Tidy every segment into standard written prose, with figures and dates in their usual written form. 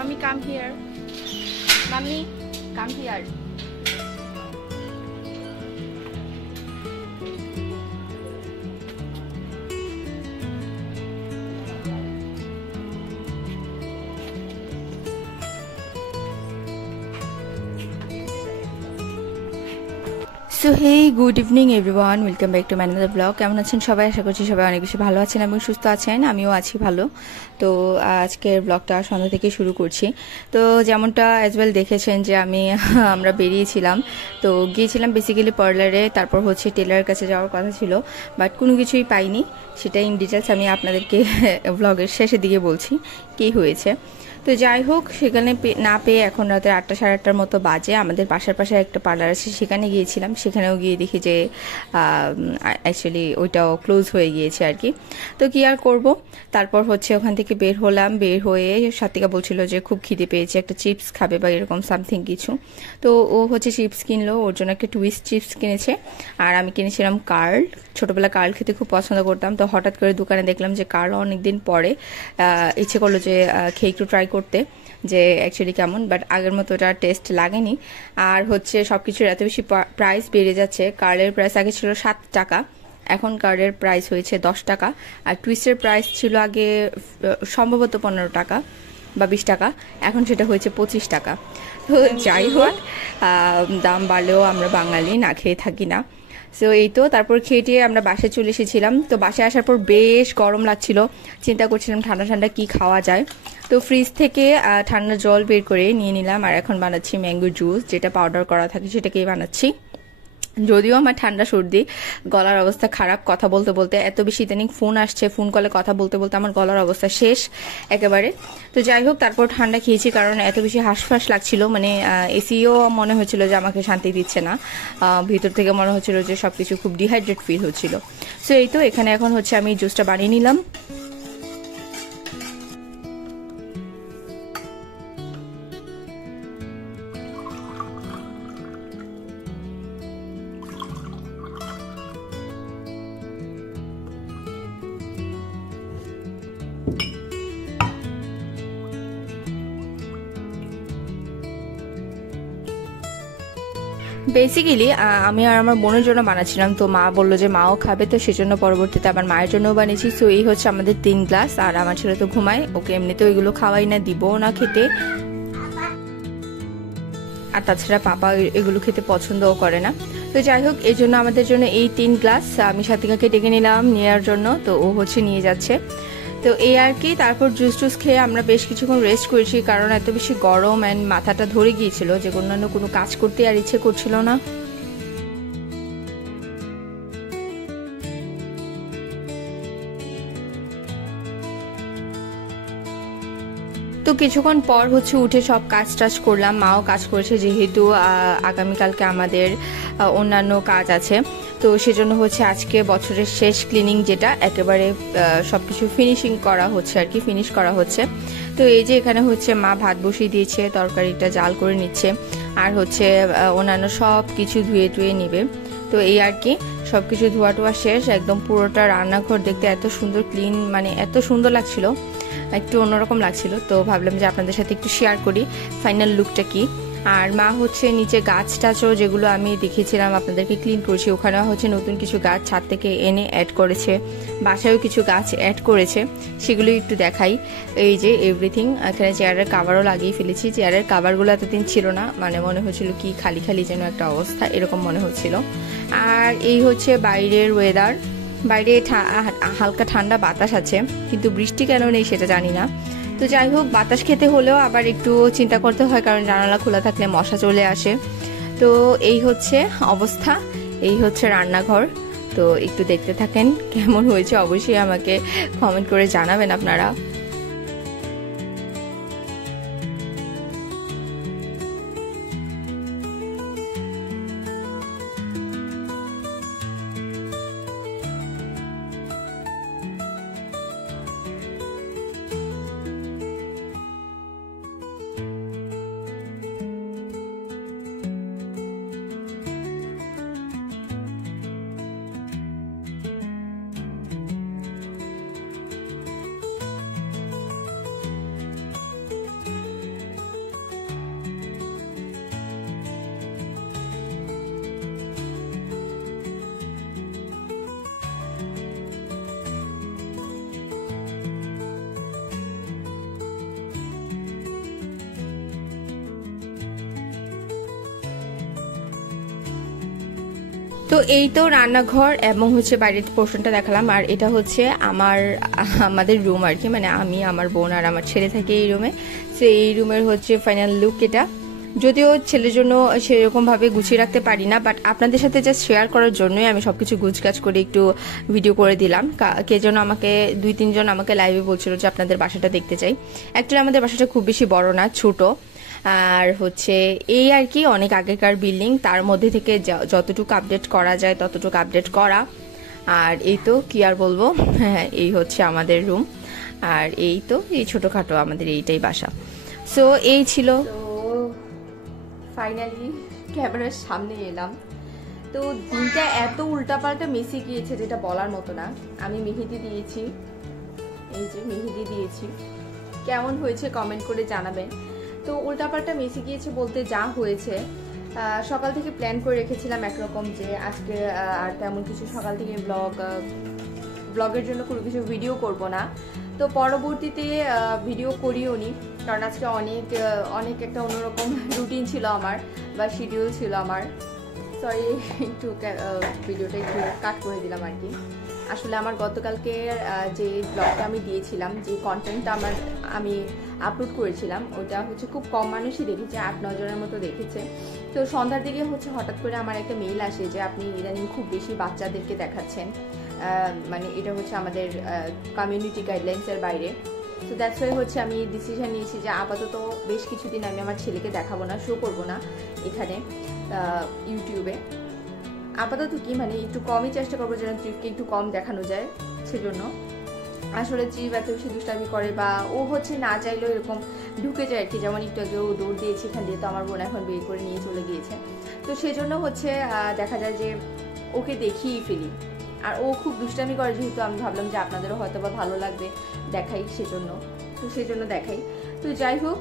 Mommy, come here. Mommy, come here. So hey good evening everyone, welcome back to my another blog. কেমন আছেন সবাই? আশা করছি সবাই অনেক বেশি ভালো আছেন এবং সুস্থ আছেন। আমিও আছি ভালো। তো আজকের ব্লগটা সন্ধ্যা থেকে শুরু করছি। তো যেমনটা অ্যাজ ওয়েল দেখেছেন যে আমরা বেরিয়েছিলাম, তো গিয়েছিলাম বেসিক্যালি পার্লারে, তারপর হচ্ছে টেলারের কাছে যাওয়ার কথা ছিল, বাট কোনো কিছুই পাইনি। সেটা ইন ডিটেলস আমি আপনাদেরকে ব্লগের শেষের দিকে বলছি কী হয়েছে। তো যাই হোক, সেখানে না পেয়ে এখন রাতে 8টা সাড়ে 8টার মতো বাজে। আমাদের পাশে একটা পার্লার আছে, সেখানে গিয়েছিলাম। সেখানেও গিয়ে দেখি যে অ্যাকচুয়ালি ওইটাও ক্লোজ হয়ে গিয়েছে আর কি। তো কি আর করব, তারপর হচ্ছে ওখান থেকে বের হলাম। বের হয়ে সাত্বিকা বলছিল যে খুব খিদে পেয়েছে, একটা চিপস খাবে বা এরকম সামথিং কিছু। তো ও হচ্ছে চিপস কিনলো, ওর জন্য একটা টুইস্ট চিপস কিনেছে, আর আমি কিনেছিলাম কার্ল। ছোটবেলা কার্ল খেতে খুব পছন্দ করতাম। তো হঠাৎ করে দোকানে দেখলাম যে কার্ল অনেকদিন পরে, ইচ্ছে করলো যে খেয়ে একটু ট্রাই করতে যে অ্যাকচুয়ালি কেমন, বাট আগের মতো ওটা টেস্ট লাগেনি। আর হচ্ছে সব কিছুর এত বেশি প্রাইস বেড়ে যাচ্ছে। কার্লের প্রাইস আগে ছিল 7 টাকা, এখন কার্লের প্রাইস হয়েছে 10 টাকা। আর টুইস্টের প্রাইস ছিল আগে সম্ভবত 15 টাকা বা 20 টাকা, এখন সেটা হয়েছে 25 টাকা। তো যাই হোক, দাম বাড়লেও আমরা বাঙালি, না খেয়ে থাকি না। সো এই তো, তারপর খেয়ে টেয়ে আমরা বাসায় চলে এসেছিলাম। তো বাসায় আসার পর বেশ গরম লাগছিল, চিন্তা করছিলাম ঠান্ডা ঠান্ডা কি খাওয়া যায়। তো ফ্রিজ থেকে ঠান্ডা জল বের করে নিয়ে নিলাম, আর এখন বানাচ্ছি ম্যাঙ্গো জুস, যেটা পাউডার করা থাকে সেটাকেই বানাচ্ছি। যদিও আমার ঠান্ডা সর্দি, গলার অবস্থা খারাপ কথা বলতে বলতে, এত বেশি ইদানিং ফোন আসছে, ফোন কলে কথা বলতে বলতে আমার গলার অবস্থা শেষ একেবারে। তো যাই হোক, তারপর ঠান্ডা খেয়েছি, কারণ এত বেশি হাঁসফাঁস লাগছিল, মানে এসিও মনে হচ্ছিল যে আমাকে শান্তি দিচ্ছে না, ভিতর থেকে মনে হচ্ছিল যে সবকিছু খুব ডিহাইড্রেট ফিল হচ্ছিল। সো এই তো, এখানে এখন হচ্ছে আমি জুসটা বানিয়ে নিলাম। বেসিক্যালি আমি আর আমার বোনের জন্য বানাচ্ছিলাম। তো মা বললো যে মাও খাবে, তো সেজন্য পরবর্তীতে আবার মায়ের জন্যও বানিয়েছি। সো এই হচ্ছে আমাদের 3 গ্লাস। আর আমার ছেলে তো ঘুমায়, ওকে এমনিতেও এগুলো খাওয়াই না, দিবও না খেতে। আর তাছাড়া পাপা এগুলো খেতে পছন্দও করে না। তো যাই হোক, এই জন্য আমাদের জন্য এই 3 গ্লাস আমি সাথিকাকে ডেকে নিলাম নেওয়ার জন্য। তো ও হচ্ছে নিয়ে যাচ্ছে। তো এই আর কি। তারপর জুস টুস খেয়ে আমরা বেশ কিছুক্ষণ রেস্ট করেছি, কারণ এত বেশি গরম অ্যান্ড মাথাটা ধরে গিয়েছিল যে অন্যান্য কোনো কাজ করতে আর ইচ্ছে করছিল না। তো কিছুক্ষণ পর হচ্ছে উঠে সব কাজ টাজ করলাম, মাও কাজ করেছে, যেহেতু আগামীকালকে আমাদের অন্যান্য কাজ আছে। তো সেজন্য হচ্ছে আজকে বছরের শেষ ক্লিনিং, যেটা একেবারে সবকিছু ফিনিশিং করা হচ্ছে আর কি, ফিনিশ করা হচ্ছে। তো এই যে এখানে হচ্ছে মা ভাত বসিয়ে দিয়েছে, তরকারিটা জাল করে নিচ্ছে, আর হচ্ছে অন্যান্য সব কিছু ধুয়ে টুয়ে নিবে। তো এই আর কি, সবকিছু ধোয়া টোয়া শেষ, একদম পুরোটা রান্নাঘর দেখতে এত সুন্দর ক্লিন, মানে এত সুন্দর লাগছিল, একটু অন্যরকম লাগছিল। তো ভাবলাম যে আপনাদের সাথে একটু শেয়ার করি ফাইনাল লুকটা কি। আর মা হচ্ছে নিচে গাছ টাছও, যেগুলো আমি দেখিয়েছিলাম আপনাদেরকে, ক্লিন করছি। ওখানেও হচ্ছে নতুন কিছু গাছ ছাদ থেকে এনে অ্যাড করেছে, বাসায়ও কিছু গাছ অ্যাড করেছে, সেগুলো একটু দেখাই। এই যে এভরিথিং, এখানে চেয়ারের কাভারও লাগিয়ে ফেলেছি। চেয়ারের কাভারগুলো এতদিন ছিল না, মানে মনে হচ্ছিল কি খালি খালি যেন একটা অবস্থা, এরকম মনে হচ্ছিল। আর এই হচ্ছে বাইরের ওয়েদার, বাইরে হালকা ঠান্ডা বাতাস আছে, কিন্তু বৃষ্টি কেন নেই সেটা জানি না। তো যাই হোক, বাতাস খেতে হলেও আবার একটু চিন্তা করতে হয়, কারণ জানালা খোলা থাকলে মশা চলে আসে। তো এই হচ্ছে অবস্থা, এই হচ্ছে রান্নাঘর। তো একটু দেখতে থাকেন কেমন হয়েছে, অবশ্যই আমাকে কমেন্ট করে জানাবেন আপনারা। তো এই তো রান্নাঘর এবং হচ্ছে বাইরের পোর্শনটা দেখালাম। আর এটা হচ্ছে আমাদের রুম আর কি, মানে আমি, আমার বোন আর আমার ছেলে থাকে এই রুমে। তো এই রুমের হচ্ছে ফাইনাল লুক এটা। যদিও ছেলের জন্য সেরকম ভাবে গুছিয়ে রাখতে পারি না, বাট আপনাদের সাথে জাস্ট শেয়ার করার জন্যই আমি সবকিছু গুছগাছ করে একটু ভিডিও করে দিলাম। কে যেন আমাকে 2-3 জন আমাকে লাইভে বলছিল যে আপনাদের বাসাটা দেখতে চাই। অ্যাকচুয়ালি আমাদের বাসাটা খুব বেশি বড় না, ছোট। আর হচ্ছে এই আর কি, অনেক আগেকার বিল্ডিং, তার মধ্যে থেকে যতটুকু আপডেট করা যায় ততটুকু আপডেট করা। আর এই তো কি আর বলবো, হ্যাঁ এই হচ্ছে আমাদের রুম। আর এই তো এই ছোটখাটো আমাদের এইটাই বাসা। সো এই ছিল। ফাইনালি ক্যামেরার সামনে এলাম। তো দিনটা এত উল্টাপাল্টা মিশে গিয়েছে যেটা বলার মতো না। আমি মেহেদি দিয়েছি, এই যে মেহেদি দিয়েছি, কেমন হয়েছে কমেন্ট করে জানাবেন। তো উল্টাপাল্টা মিশে গিয়েছে বলতে যা হয়েছে, সকাল থেকে প্ল্যান করে রেখেছিলাম একরকম যে আজকে আর তেমন কিছু সকাল থেকে ব্লগের জন্য কোনো কিছু ভিডিও করব না। তো পরবর্তীতে ভিডিও করিও নি, কারণ আজকে অনেক একটা অন্যরকম রুটিন ছিল আমার, বা শিডিউল ছিল আমার। সরি, একটু ভিডিওটা একটু কাট করে দিলাম আর কি। আসলে আমার গতকালকে যে ব্লগটা আমি দিয়েছিলাম, যে কন্টেন্টটা আমি আপলোড করেছিলাম, ওটা হচ্ছে খুব কম মানুষই দেখেছে, 8-9 জনের মতো দেখেছে। তো সন্ধ্যার দিকে হচ্ছে হঠাৎ করে আমার একটা মেইল আসে যে আপনি ইদানিং খুব বেশি বাচ্চাদেরকে দেখাচ্ছেন, মানে এটা হচ্ছে আমাদের কমিউনিটি গাইডলাইন্সের বাইরে। তো দ্যাটস ওয়াই হচ্ছে আমি ডিসিশন নিয়েছি যে আপাতত বেশ কিছুদিন আমি আমার ছেলেকে দেখাবো না, শো করবো না এখানে ইউটিউবে। আপাতত কি মানে একটু কমই চেষ্টা করবো যেন ট্রিপকে একটু কম দেখানো যায়। সেজন্য আসলে ট্রিপ এত বেশি দুষ্টামি করে, বা ও হচ্ছে না চাইলেও এরকম ঢুকে যায় আর কি। যেমন একটু আগেও দৌড় দিয়েছি এখান দিয়ে, তো আমার বোন এখন বের করে নিয়ে চলে গিয়েছে। তো সেজন্য হচ্ছে দেখা যায় যে ওকে দেখিয়েই ফেলি। আর ও খুব দুষ্টামি করে, যেহেতু আমি ভাবলাম যে আপনাদেরও হয়তো বা ভালো লাগবে দেখাই, সেজন্য দেখাই। তো যাই হোক,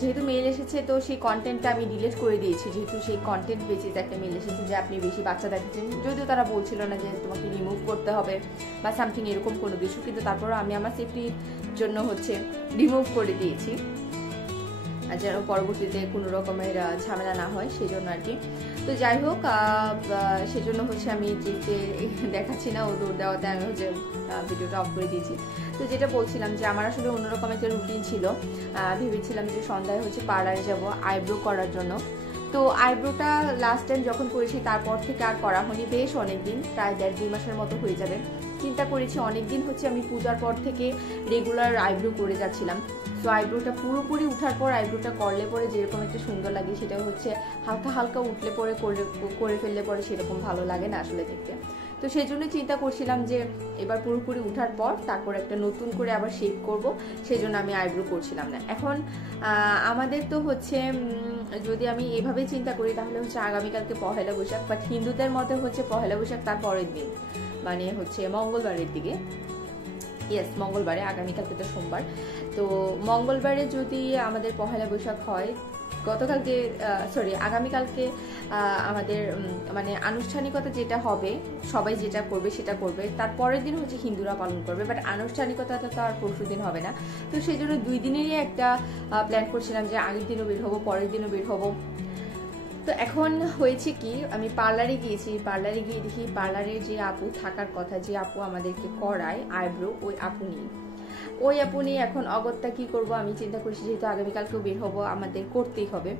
যেহেতু মেল এসেছে তো সেই কন্টেন্টটা আমি ডিলিট করে দিয়েছি, যেহেতু সেই কন্টেন্ট বেসিস একটা মেল এসেছে যে আপনি বেশি বাচ্চা দেখাচ্ছেন। যদিও তারা বলছিল না যে তোমাকে রিমুভ করতে হবে বা সামথিং এরকম কোনো কিছু, কিন্তু তারপরও আমি আমার সেফটির জন্য হচ্ছে রিমুভ করে দিয়েছি, যেন পরবর্তীতে কোনো রকমের ঝামেলা না হয় সেই জন্য আর কি। তো যাই হোক, সেজন্য হচ্ছে আমি যেতে দেখাচ্ছি না, ও দৌড় দেওয়াতে আমি হচ্ছে ভিডিওটা অফ করে দিয়েছি। তো যেটা বলছিলাম যে আমার আসলে অন্যরকম একটা রুটিন ছিল। ভেবেছিলাম যে সন্ধ্যায় হচ্ছে পার্লারে যাব আইব্রো করার জন্য। তো আইব্রোটা লাস্ট টাইম যখন করেছি তারপর থেকে আর করা হয়নি, বেশ অনেকদিন, প্রায় 1.5-2 মাসের মতো হয়ে যাবে। চিন্তা করেছি অনেকদিন হচ্ছে আমি পূজার পর থেকে রেগুলার আইব্রো করে যাচ্ছিলাম। তো আইব্রোটা পুরোপুরি উঠার পর আইব্রোটা করলে পরে যেরকম একটা সুন্দর লাগে, সেটা হচ্ছে হালকা হালকা উঠলে পরে করে ফেললে পরে সেরকম ভালো লাগে না আসলে দেখতে। তো সেই জন্য চিন্তা করছিলাম যে এবার পুরোপুরি উঠার পর তারপর একটা নতুন করে আবার শেপ করব, সেই জন্য আমি আইব্রো করছিলাম না। এখন আমাদের তো হচ্ছে যদি আমি এভাবে চিন্তা করি তাহলে হচ্ছে আগামীকালকে পহেলা বৈশাখ, বাট হিন্দুদের মতে হচ্ছে পহেলা বৈশাখ তার পরের দিন, মানে হচ্ছে মঙ্গলবারের দিকে। ইয়েস, মঙ্গলবারে, আগামীকালকে তো সোমবার। তো মঙ্গলবারে যদি আমাদের পহেলা বৈশাখ হয়, আগামীকালকে আমাদের মানে আনুষ্ঠানিকতা যেটা হবে, সবাই যেটা করবে সেটা করবে, তার পরের দিন হচ্ছে হিন্দুরা পালন করবে, বাট আনুষ্ঠানিকতাটা তো আর পরশু দিন হবে না। তো সেই জন্য 2 দিনেরই একটা প্ল্যান করছিলাম যে আগের দিনও বের হবো, পরের দিনও বের হবো। তো এখন হয়েছে কি, আমি পার্লারে গিয়েছি, পার্লারে গিয়ে দেখি পার্লারের যে আপু থাকার কথা, যে আপু আমাদেরকে করায় আইব্রো, ওই আপু নিয়ে এখন অগত্যা কি করব আমি চিন্তা করছি, যেহেতু আগামীকালকেও বের হবো আমাদের করতেই হবে।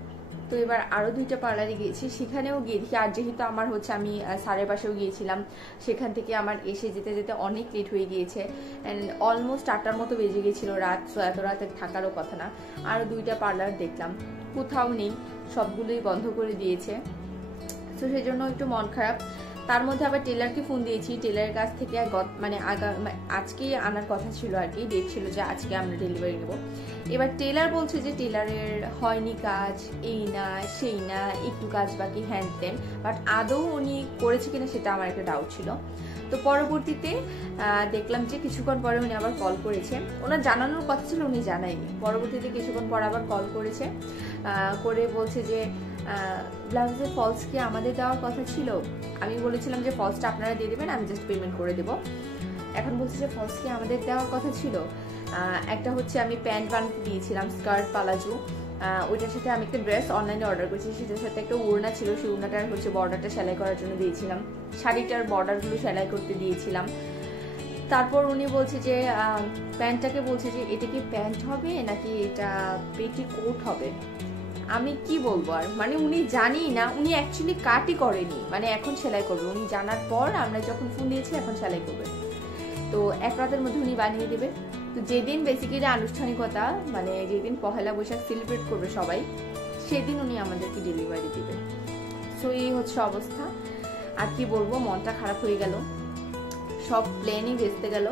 তো এবার আরও 2টা পার্লারে গিয়েছি, সেখানেও গিয়ে দেখি, আর যেহেতু আমার হচ্ছে আমি স্যারের পাশেও গিয়েছিলাম, সেখান থেকে আমার এসে যেতে যেতে অনেক লেট হয়ে গিয়েছে, অ্যান্ড অলমোস্ট 8টার মতো বেজে গিয়েছিল রাত। সো এত রাতে থাকারও কথা না। আরও 2টা পার্লার দেখলাম, কোথাও নেই, সবগুলোই বন্ধ করে দিয়েছে। তো সেই জন্য একটু মন খারাপ। তার মধ্যে আবার টেলারকে ফোন দিয়েছি, টেলারের কাছ থেকে আজকেই আনার কথা ছিল আর কি, ডেট ছিল যে আজকে আমরা ডেলিভারি নেব। এবার টেলার বলছে যে টেলারের হয়নি কাজ, এই না সেই না, একটু কাজ বাকি, হ্যান ত্যান, বাট আদৌ উনি করেছে কিনা সেটা আমার একটা ডাউট ছিল। তো পরবর্তীতে দেখলাম যে কিছুক্ষণ পরে উনি আবার কল করেছে, ওনার জানানোর কথা ছিল উনি জানায়নি। পরবর্তীতে কিছুক্ষণ পর আবার কল করেছে, করে বলছে যে ব্লাউজের ফলস কি আমাদের দেওয়ার কথা ছিল। আমি বলেছিলাম যে ফলসটা আপনারা দিয়ে দেবেন, আমি জাস্ট পেমেন্ট করে দেবো। এখন বলছে যে ফলস কি আমাদের দেওয়ার কথা ছিল। একটা হচ্ছে আমি প্যান্ট বানাতে দিয়েছিলাম, স্কার্ট পালাজু, ওইটার সাথে আমি একটা ড্রেস অনলাইনে অর্ডার করেছি, সেটার সাথে একটা ওড়না ছিল, সেই ওড়নাটার হচ্ছে বর্ডারটা সেলাই করার জন্য দিয়েছিলাম, শাড়িটার বর্ডারগুলো সেলাই করতে দিয়েছিলাম। তারপর উনি বলছে যে প্যান্টটাকে বলছে যে এটা কি প্যান্ট হবে নাকি এটা পেটিকোট হবে। আমি কি বলবো আর, মানে উনি জানি না, উনি অ্যাকচুয়ালি কাটই করেনি, মানে এখন সেলাই করবে। উনি জানার পর আমরা যখন ফোন দিয়েছি এখন সেলাই করবে, তো এক রাতের মধ্যে উনি বানিয়ে দেবে। তো যেদিন বেসিক্যালি আনুষ্ঠানিকতা, মানে যেদিন পহেলা বৈশাখ সেলিব্রেট করবে সবাই, সেদিন উনি আমাদেরকে ডেলিভারি দিবে। সো এই হচ্ছে অবস্থা। আর কি বলবো, মনটা খারাপ হয়ে গেল, সব প্লেনই ভেস্তে গেল।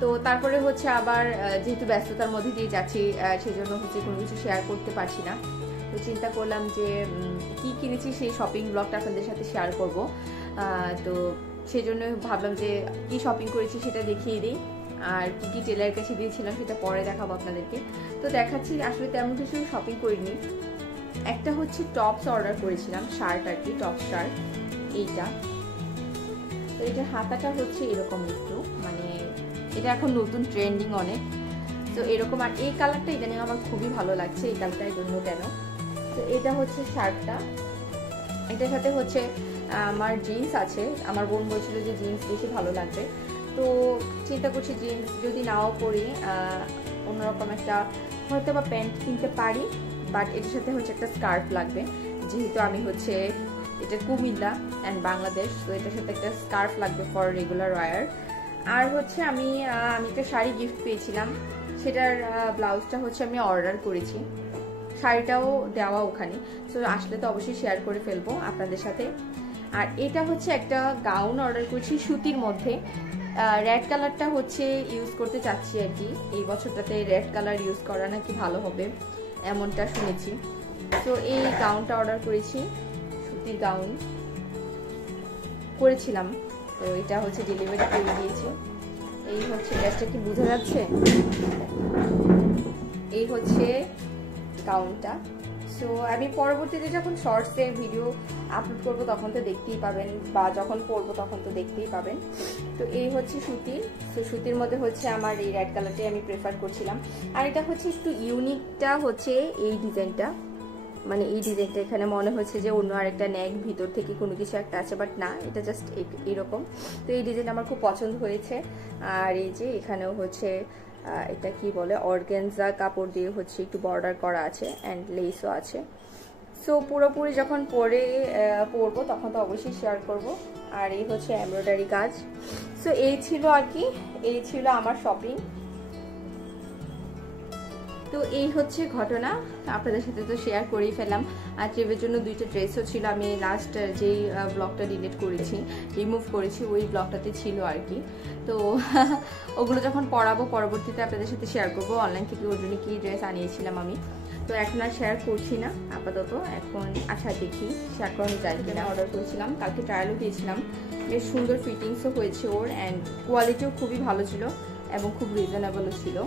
তো তারপরে হচ্ছে আবার যেহেতু ব্যস্ততার মধ্যে দিয়ে যাচ্ছি, সেজন্য হচ্ছে কোনো কিছু শেয়ার করতে পারছি না। তো চিন্তা করলাম যে কি কিনেছি সেই শপিং ব্লগটা আপনাদের সাথে শেয়ার করব। তো সেই জন্য ভাবলাম যে কি শপিং করেছি সেটা দেখিয়ে দিই, আর কি কি টেলারের কাছে দিয়েছিলাম সেটা পরে দেখাবো আপনাদেরকে। তো দেখাচ্ছি, আসলে তেমন কিছু শপিং করিনি। একটা হচ্ছে টপস অর্ডার করেছিলাম, শার্ট আর কি, টপ শার্ট এইটা। তো এটার হাতাটা হচ্ছে এরকম একটু, মানে এটা এখন নতুন ট্রেন্ডিং অনেক, তো এরকম। আর এই কালারটা ইদানিং আমার খুবই ভালো লাগছে, এই কালারটার জন্য কেন। তো এটা হচ্ছে শার্টটা, এটার সাথে হচ্ছে আমার জিন্স আছে। আমার বোন বলছিল যে জিন্স বেশি ভালো লাগবে, তো চিন্তা করছি জিন্স যদি নাও পরি, অন্যরকম একটা হয়তো বা প্যান্ট কিনতে পারি, বাট এটার সাথে হচ্ছে একটা স্কার্ফ লাগবে, যেহেতু আমি হচ্ছে এটা কুমিল্লা অ্যান্ড বাংলাদেশ, তো এটার সাথে একটা স্কার্ফ লাগবে ফর রেগুলার ওয়্যার। আর হচ্ছে আমি একটা শাড়ি গিফট পেয়েছিলাম, সেটার ব্লাউজটা হচ্ছে আমি অর্ডার করেছি, শাড়িটাও দেওয়া ওখানে, তো আসলে তো অবশ্যই শেয়ার করে ফেলবো আপনাদের সাথে। আর এটা হচ্ছে একটা গাউন অর্ডার করেছি সুতির মধ্যে, রেড কালারটা হচ্ছে ইউজ করতে চাচ্ছি আর কি, এই বছরটাতে রেড কালার ইউজ করা নাকি ভালো হবে এমনটা শুনেছি। তো এই গাউনটা অর্ডার করেছি, সুতির গাউন করেছিলাম, তো এটা হচ্ছে ডেলিভারি করে দিয়েছি। এই হচ্ছে ড্রেসটা, কি বোঝা যাচ্ছে, এই হচ্ছে গাউনটা। সো আমি পরবর্তীতে যখন শর্টসে ভিডিও আপলোড করবো তখন তো দেখতেই পাবেন, বা যখন পরবো তখন তো দেখতেই পাবেন। তো এই হচ্ছে সুতির, তো সুতির মধ্যে হচ্ছে আমার এই রেড কালারটাই আমি প্রেফার করছিলাম। আর এটা হচ্ছে একটু ইউনিকটা হচ্ছে এই ডিজাইনটা, মানে এই ডিজাইনটা এখানে মনে হচ্ছে যে অন্য আরেকটা নেক ভিতর থেকে কোনো কিছু একটা আছে, বাট না, এটা জাস্ট এরকম। তো এই ডিজাইনটা আমার খুব পছন্দ হয়েছে। আর এই যে এখানেও হচ্ছে এটা কি বলে, অর্গানজা কাপড় দিয়ে হচ্ছে একটু বর্ডার করা আছে অ্যান্ড লেসও আছে। সো পুরোপুরি যখন পরবো তখন তো অবশ্যই শেয়ার করব। আর এই হচ্ছে এমব্রয়ডারি কাজ। সো এই ছিল আর কি, এই ছিল আমার শপিং। তো এই হচ্ছে ঘটনা, আপনাদের সাথে তো শেয়ার করেই ফেললাম। আর ট্রিপের জন্য দুইটা ড্রেসও ছিল, আমি লাস্ট যেই ব্লগটা ডিলিট করেছি, রিমুভ করেছি, ওই ব্লগটাতে ছিল আর কি। তো ওগুলো যখন পরাবো পরবর্তীতে আপনাদের সাথে শেয়ার করবো অনলাইন থেকে ওর জন্য কী ড্রেস আনিয়েছিলাম আমি। তো এখন আর শেয়ার করছি না আপাতত, এখন আশা দেখি শেয়ার করানো যায় কিনা। অর্ডার করেছিলাম, কালকে ট্রায়ালও দিয়েছিলাম, বেশ সুন্দর ফিটিংসও হয়েছে ওর, অ্যান্ড কোয়ালিটিও খুবই ভালো ছিল এবং খুব রিজনেবলও ছিল।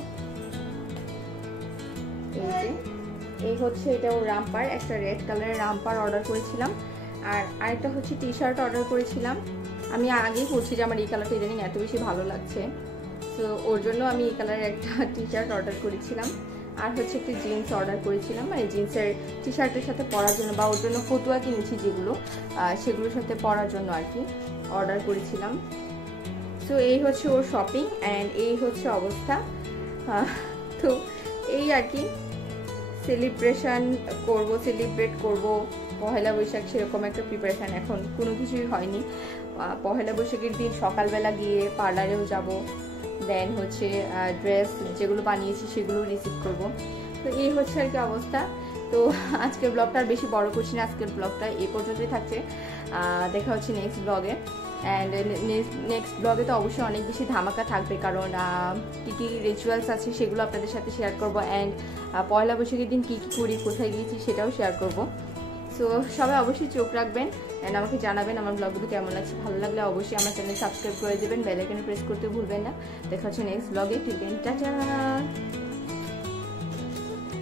এই যে এই হচ্ছে এটা ওর রামপার, একটা রেড কালারের রামপার অর্ডার করেছিলাম। আর আরেকটা হচ্ছে টি শার্ট অর্ডার করেছিলাম। আমি আগেই বলছি যে আমার এই কালারটা ইদানিং এত বেশি ভালো লাগছে, তো ওর জন্য আমি এই কালারের একটা টি শার্ট অর্ডার করেছিলাম। আর হচ্ছে একটি জিন্স অর্ডার করেছিলাম, মানে জিন্সের টি শার্টের সাথে পরার জন্য, বা ওর জন্য ফতুয়া কিনেছি যেগুলো, সেগুলোর সাথে পরার জন্য আর কি অর্ডার করেছিলাম। সো এই হচ্ছে ওর শপিং অ্যান্ড এই হচ্ছে অবস্থা। তো এই আর কি, সেলিব্রেট করব পহেলা বৈশাখ, সেরকম একটা প্রিপারেশান এখন কোনো কিছুই হয়নি। পহেলা বৈশাখের দিন সকালবেলা গিয়ে পার্লারেও যাব, দেন হচ্ছে ড্রেস যেগুলো বানিয়েছি সেগুলো রিসিভ করব। তো এই হচ্ছে আর কি অবস্থা। তো আজকের ব্লগটা আর বেশি বড় করছি না, আজকের ব্লগটা এই পর্যন্তই থাকছে। দেখা হচ্ছে নেক্সট ব্লগে। অ্যান্ড নেক্সট ব্লগে তো অবশ্যই অনেক বেশি ধামাকা থাকবে, কারণ কী কী রিচুয়ালস আছে সেগুলো আপনাদের সাথে শেয়ার করবো, অ্যান্ড পয়লা বৈশাখের দিন কী কী করি, কোথায় গিয়েছি সেটাও শেয়ার করব। সো সবাই অবশ্যই চোখ রাখবেন অ্যান্ড আমাকে জানাবেন আমার ব্লগগুলো কেমন লাগছে। ভালো লাগলে অবশ্যই আমার চ্যানেল সাবস্ক্রাইব করে দেবেন, বেল আইকনে প্রেস করতে ভুলবেন না। দেখা হচ্ছে নেক্সট ব্লগে। Till then, tata.